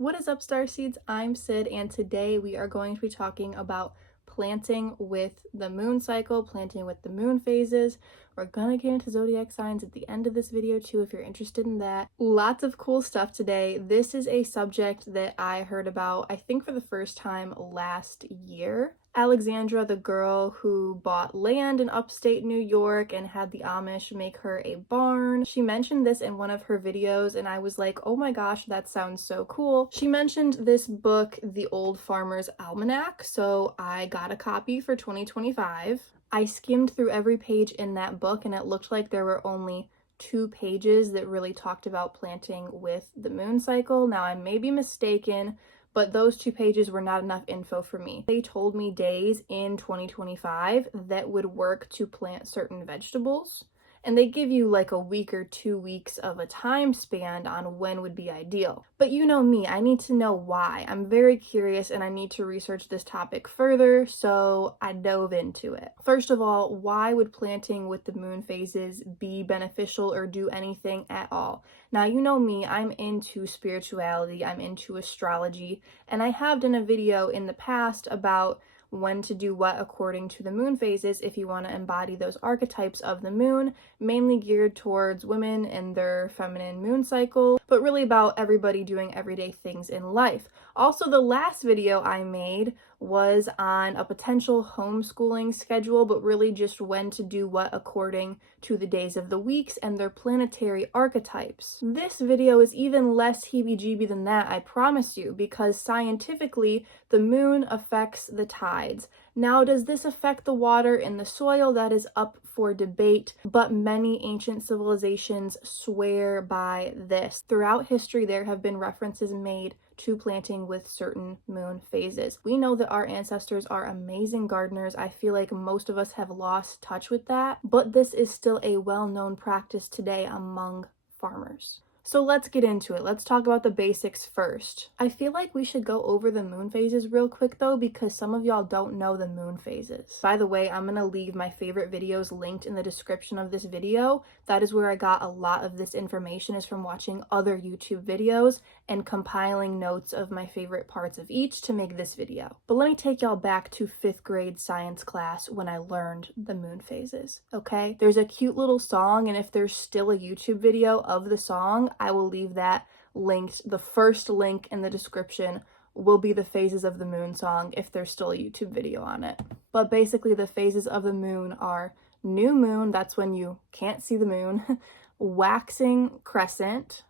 What is up, Starseeds? I'm Sid, and today we are going to be talking about planting with the moon cycle, planting with the moon phases. We're gonna get into zodiac signs at the end of this video too, if you're interested in that. Lots of cool stuff today. This is a subject that I heard about, I think for the first time last year. Alexandra, the girl who bought land in upstate New York and had the Amish make her a barn. She mentioned this in one of her videos and I was like, oh my gosh, that sounds so cool. She mentioned this book, The Old Farmer's Almanac, so I got a copy for 2025. I skimmed through every page in that book and it looked like there were only 2 pages that really talked about planting with the moon cycle. Now I may be mistaken, but those 2 pages were not enough info for me. They told me days in 2025 that would work to plant certain vegetables, and they give you like a week or 2 weeks of a time span on when would be ideal. But you know me, I need to know why. I'm very curious and I need to research this topic further, so I dove into it. First of all, why would planting with the moon phases be beneficial or do anything at all? Now, you know me, I'm into spirituality, I'm into astrology, and I have done a video in the past about when to do what according to the moon phases if you want to embody those archetypes of the moon, mainly geared towards women and their feminine moon cycle, but really about everybody doing everyday things in life. Also, the last video I made was on a potential homeschooling schedule, but really just when to do what according to the days of the weeks and their planetary archetypes. This video is even less heebie-jeebie than that, I promise you, because scientifically, the moon affects the tides. Now, does this affect the water in the soil? That is up for debate, but many ancient civilizations swear by this. Throughout history, there have been references made to planting with certain moon phases. We know that our ancestors are amazing gardeners. I feel like most of us have lost touch with that, but this is still a well-known practice today among farmers. So let's get into it. Let's talk about the basics first. I feel like we should go over the moon phases real quick though, because some of y'all don't know the moon phases. By the way, I'm gonna leave my favorite videos linked in the description of this video. That is where I got a lot of this information, is from watching other YouTube videos and compiling notes of my favorite parts of each to make this video. But let me take y'all back to 5th grade science class when I learned the moon phases, okay? There's a cute little song, and if there's still a YouTube video of the song, I will leave that linked. The first link in the description will be the phases of the moon song if there's still a YouTube video on it. But basically the phases of the moon are new moon, that's when you can't see the moon, waxing crescent,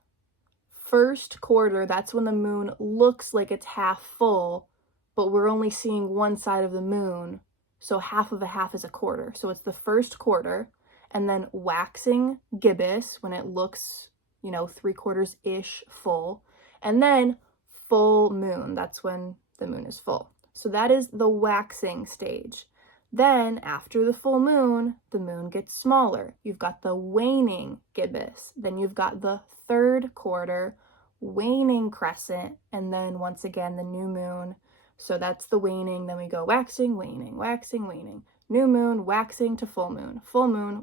first quarter, that's when the moon looks like it's half full, but we're only seeing one side of the moon, so half of a half is a quarter. So it's the first quarter, and then waxing gibbous, when it looks, you know, 3/4-ish full, and then full moon, that's when the moon is full. So that is the waxing stage. Then after the full moon, the moon gets smaller. You've got the waning gibbous, then you've got the third quarter, waning crescent, and then once again the new moon. So that's the waning, then we go waxing, waning, waxing, waning, new moon, waxing to full moon,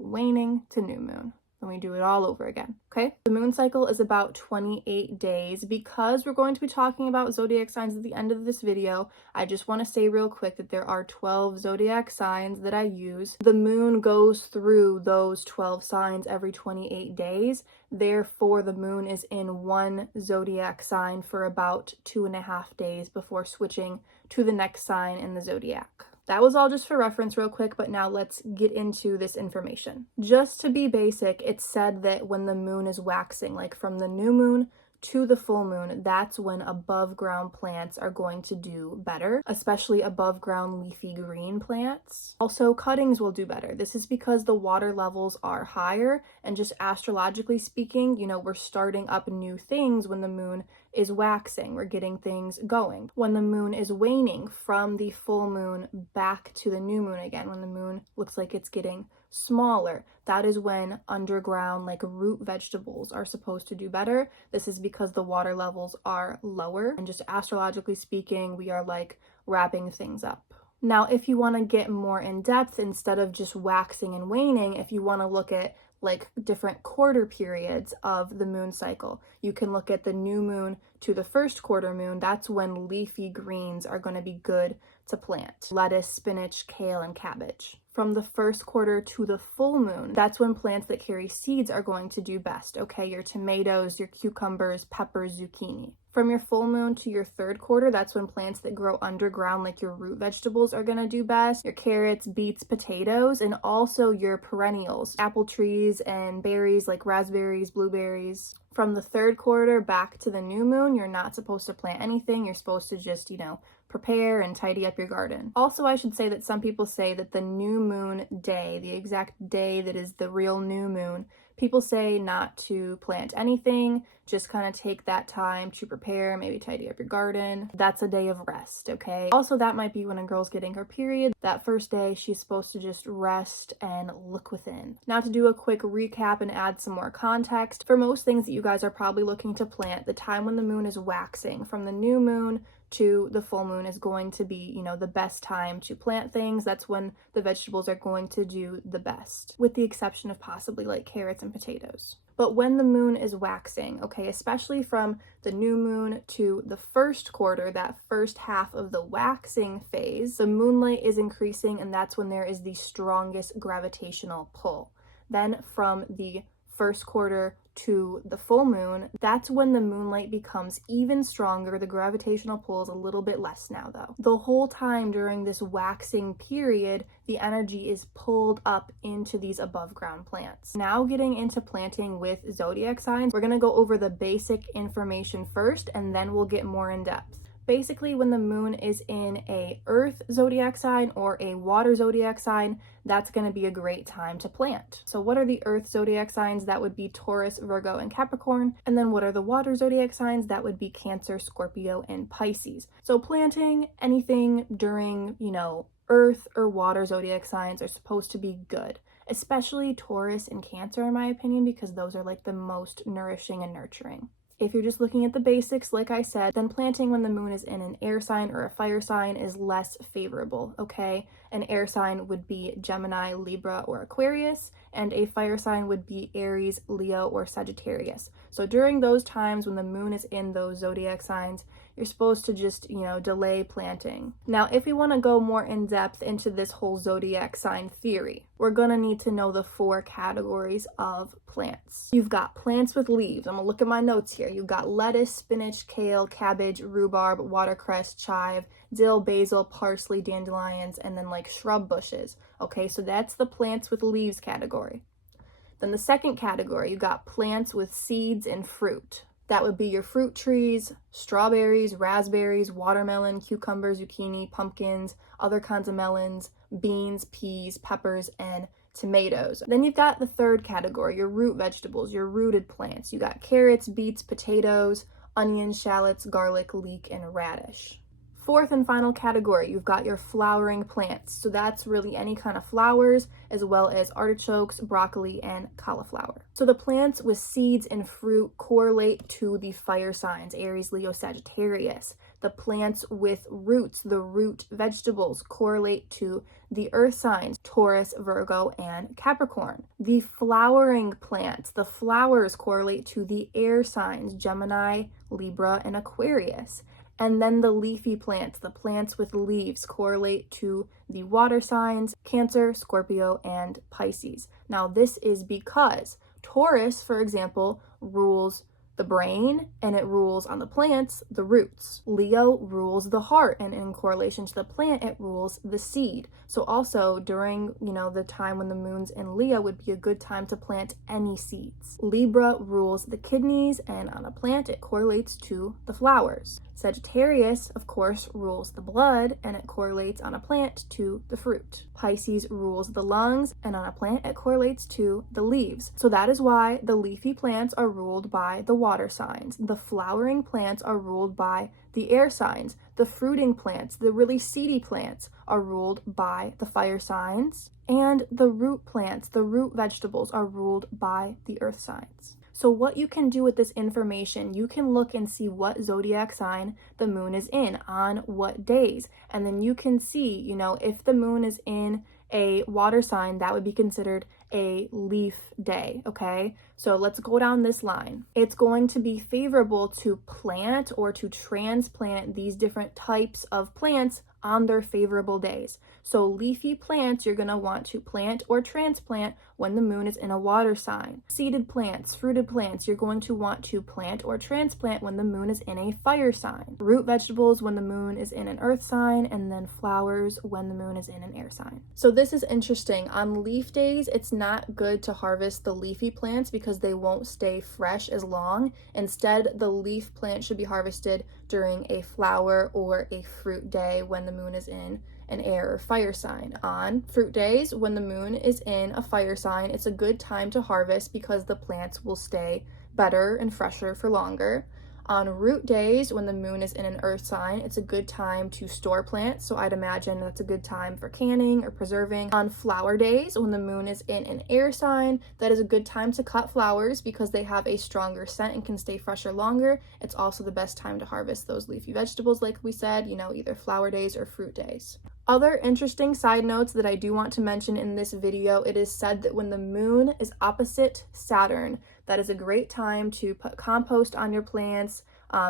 waning to new moon. And we do it all over again, okay? The moon cycle is about 28 days. Because we're going to be talking about zodiac signs at the end of this video, I just want to say real quick that there are 12 zodiac signs that I use. The moon goes through those 12 signs every 28 days. Therefore, the moon is in one zodiac sign for about 2.5 days before switching to the next sign in the zodiac. That was all just for reference real quick, but now let's get into this information. Just to be basic, it's said that when the moon is waxing, like from the new moon to the full moon, that's when above ground plants are going to do better, especially above ground leafy green plants. Also, cuttings will do better. This is because the water levels are higher, and just astrologically speaking, you know, we're starting up new things when the moon is waxing. We're getting things going. When the moon is waning from the full moon back to the new moon again, when the moon looks like it's getting smaller, that is when underground, like root vegetables, are supposed to do better. This is because the water levels are lower, and just astrologically speaking, we are like wrapping things up. Now, if you want to get more in depth, instead of just waxing and waning, if you want to look at like different quarter periods of the moon cycle. You can look at the new moon to the first quarter moon. That's when leafy greens are going to be good to plant. Lettuce, spinach, kale, and cabbage. From the first quarter to the full moon, that's when plants that carry seeds are going to do best, okay? Your tomatoes, your cucumbers, peppers, zucchini. From your full moon to your third quarter, that's when plants that grow underground, like your root vegetables, are gonna do best. Your carrots, beets, potatoes, and also your perennials, apple trees and berries like raspberries, blueberries. From the third quarter back to the new moon, you're not supposed to plant anything. You're supposed to just, prepare and tidy up your garden. Also, I should say that some people say that the new moon day, the exact day that is the real new moon, people say not to plant anything, just kind of take that time to prepare, maybe tidy up your garden. That's a day of rest, okay? Also, that might be when a girl's getting her period. That first day, she's supposed to just rest and look within. Now, to do a quick recap and add some more context, for most things that you guys are probably looking to plant, the time when the moon is waxing from the new moon to the full moon is going to be, the best time to plant things. That's when the vegetables are going to do the best, with the exception of possibly like carrots and potatoes. But when the moon is waxing, okay, especially from the new moon to the first quarter, that first half of the waxing phase, the moonlight is increasing, and that's when there is the strongest gravitational pull. Then from the first quarter to the full moon, that's when the moonlight becomes even stronger. The gravitational pull is a little bit less now, though. The whole time during this waxing period, the energy is pulled up into these above ground plants. Now getting into planting with zodiac signs, we're going to go over the basic information first, and then we'll get more in depth. Basically, when the moon is in a earth zodiac sign or a water zodiac sign, that's going to be a great time to plant. So what are the earth zodiac signs? That would be Taurus, Virgo, and Capricorn. And then what are the water zodiac signs? That would be Cancer, Scorpio, and Pisces. So planting anything during, earth or water zodiac signs are supposed to be good, especially Taurus and Cancer, in my opinion, because those are like the most nourishing and nurturing. If you're just looking at the basics, like I said, then planting when the moon is in an air sign or a fire sign is less favorable, okay? An air sign would be Gemini, Libra, or Aquarius, and a fire sign would be Aries, Leo, or Sagittarius. So during those times when the moon is in those zodiac signs, you're supposed to just, delay planting. Now, if we want to go more in depth into this whole zodiac sign theory, we're going to need to know the 4 categories of plants. You've got plants with leaves. I'm going to look at my notes here. You've got lettuce, spinach, kale, cabbage, rhubarb, watercress, chive, dill, basil, parsley, dandelions, and then like shrub bushes. Okay, so that's the plants with leaves category. Then the second category, you got plants with seeds and fruit. That would be your fruit trees, strawberries, raspberries, watermelon, cucumber, zucchini, pumpkins, other kinds of melons, beans, peas, peppers, and tomatoes. Then you've got the third category, your root vegetables, your rooted plants. You got carrots, beets, potatoes, onions, shallots, garlic, leek, and radish. Fourth and final category, you've got your flowering plants. So that's really any kind of flowers, as well as artichokes, broccoli, and cauliflower. So the plants with seeds and fruit correlate to the fire signs, Aries, Leo, Sagittarius. The plants with roots, the root vegetables, correlate to the earth signs, Taurus, Virgo, and Capricorn. The flowering plants, the flowers correlate to the air signs, Gemini, Libra, and Aquarius. And then the leafy plants, the plants with leaves, correlate to the water signs, Cancer, Scorpio, and Pisces. Now, this is because Taurus, for example, rules the brain, and it rules on the plants, the roots. Leo rules the heart, and in correlation to the plant, it rules the seed. So also during, the time when the moon's in Leo would be a good time to plant any seeds. Libra rules the kidneys, and on a plant, it correlates to the flowers. Sagittarius, of course, rules the blood, and it correlates on a plant to the fruit. Pisces rules the lungs, and on a plant, it correlates to the leaves. So that is why the leafy plants are ruled by the water signs. The flowering plants are ruled by the air signs. The fruiting plants, the really seedy plants, are ruled by the fire signs. And the root plants, the root vegetables, are ruled by the earth signs. So what you can do with this information, you can look and see what zodiac sign the moon is in on what days. And then you can see, if the moon is in a water sign, that would be considered a leaf day, okay? So let's go down this line. It's going to be favorable to plant or to transplant these different types of plants on their favorable days. So leafy plants, you're going to want to plant or transplant when the moon is in a water sign. Seeded plants, fruited plants, you're going to want to plant or transplant when the moon is in a fire sign. Root vegetables when the moon is in an earth sign, and then flowers when the moon is in an air sign. So this is interesting. On leaf days, it's not good to harvest the leafy plants because they won't stay fresh as long. Instead, the leaf plant should be harvested during a flower or a fruit day when the moon is in an air or fire sign. On fruit days, when the moon is in a fire sign, it's a good time to harvest because the plants will stay better and fresher for longer. On root days, when the moon is in an earth sign, it's a good time to store plants, so I'd imagine that's a good time for canning or preserving. On flower days, when the moon is in an air sign, that is a good time to cut flowers because they have a stronger scent and can stay fresher longer. It's also the best time to harvest those leafy vegetables, like we said, either flower days or fruit days. Other interesting side notes that I do want to mention in this video, it is said that when the moon is opposite Saturn, that is a great time to put compost on your plants,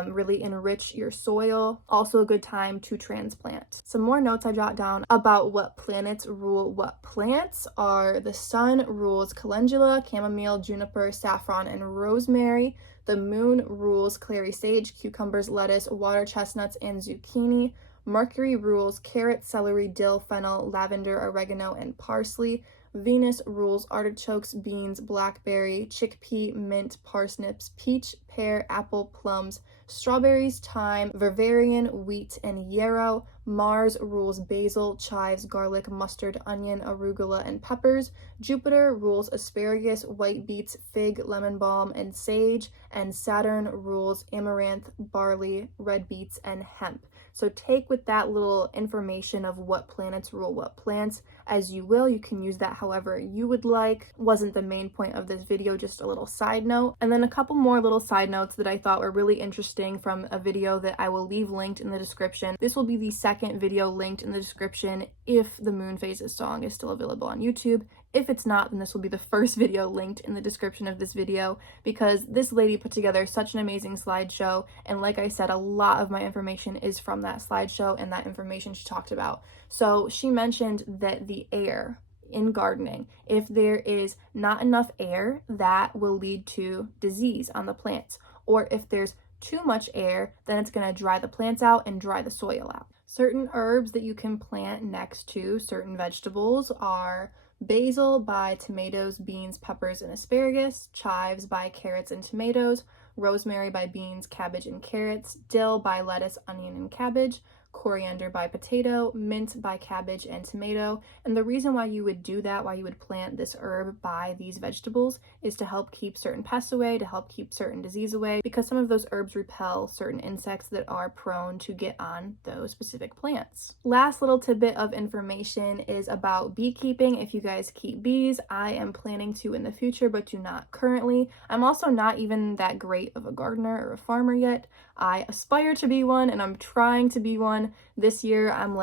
really enrich your soil. Also a good time to transplant. Some more notes I jot down about what planets rule what plants are: the sun rules calendula, chamomile, juniper, saffron, and rosemary. The moon rules clary sage, cucumbers, lettuce, water chestnuts, and zucchini. Mercury rules carrot, celery, dill, fennel, lavender, oregano, and parsley. Venus rules artichokes, beans, blackberry, chickpea, mint, parsnips, peach, pear, apple, plums, strawberries, thyme, valerian, wheat, and yarrow. Mars rules basil, chives, garlic, mustard, onion, arugula, and peppers. Jupiter rules asparagus, white beets, fig, lemon balm, and sage. And Saturn rules amaranth, barley, red beets, and hemp. So take with that little information of what planets rule what plants as you will. You can use that however you would like. Wasn't the main point of this video, just a little side note. And then a couple more little side notes that I thought were really interesting from a video that I will leave linked in the description. This will be the second video linked in the description if the Moon Phases song is still available on YouTube. If it's not, then this will be the first video linked in the description of this video, because this lady put together such an amazing slideshow, and like I said, a lot of my information is from that slideshow and that information she talked about. So she mentioned that the air in gardening, if there is not enough air, that will lead to disease on the plants, or if there's too much air, then it's going to dry the plants out and dry the soil out. Certain herbs that you can plant next to certain vegetables are basil by tomatoes, beans, peppers, and asparagus, chives by carrots and tomatoes, rosemary by beans, cabbage, and carrots, dill by lettuce, onion, and cabbage, coriander by potato, mint by cabbage and tomato. And the reason why you would do that, why you would plant this herb by these vegetables, is to help keep certain pests away, to help keep certain disease away, because some of those herbs repel certain insects that are prone to get on those specific plants. Last little tidbit of information is about beekeeping. If you guys keep bees, I am planning to in the future, but do not currently. I'm also not even that great of a gardener or a farmer yet. I aspire to be one, and I'm trying to be one. This year, I'm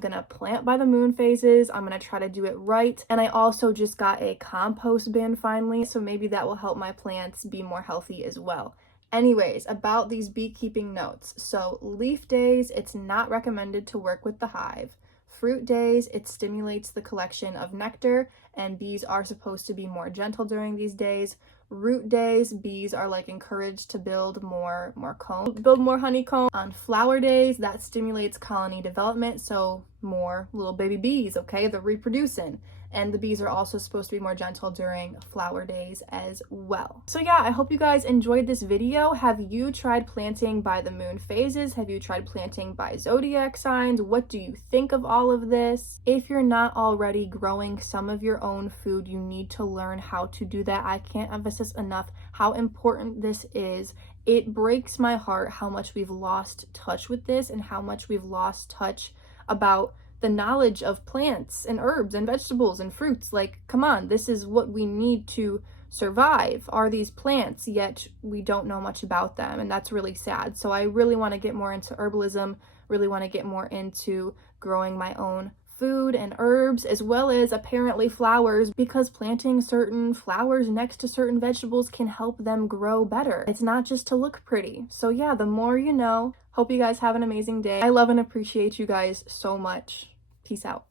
gonna plant by the moon phases. I'm gonna try to do it right. And I also just got a compost bin finally, so maybe that will help my plants be more healthy as well. Anyways, about these beekeeping notes. So leaf days, it's not recommended to work with the hive. Fruit days, it stimulates the collection of nectar, and bees are supposed to be more gentle during these days. Root days, bees are encouraged to build more comb, build more honeycomb. On flower days, that stimulates colony development, so more little baby bees, okay? They're reproducing. And the bees are also supposed to be more gentle during flower days as well. So yeah, I hope you guys enjoyed this video. Have you tried planting by the moon phases? Have you tried planting by zodiac signs? What do you think of all of this? If you're not already growing some of your own food, you need to learn how to do that. I can't emphasize enough how important this is. It breaks my heart how much we've lost touch with this and how much we've lost touch about the knowledge of plants and herbs and vegetables and fruits. Come on, this is what we need to survive, are these plants, yet we don't know much about them, and that's really sad. So I really want to get more into herbalism, really want to get more into growing my own food and herbs, as well as apparently flowers, because planting certain flowers next to certain vegetables can help them grow better. It's not just to look pretty. So yeah, the more you know. Hope you guys have an amazing day. I love and appreciate you guys so much. Peace out.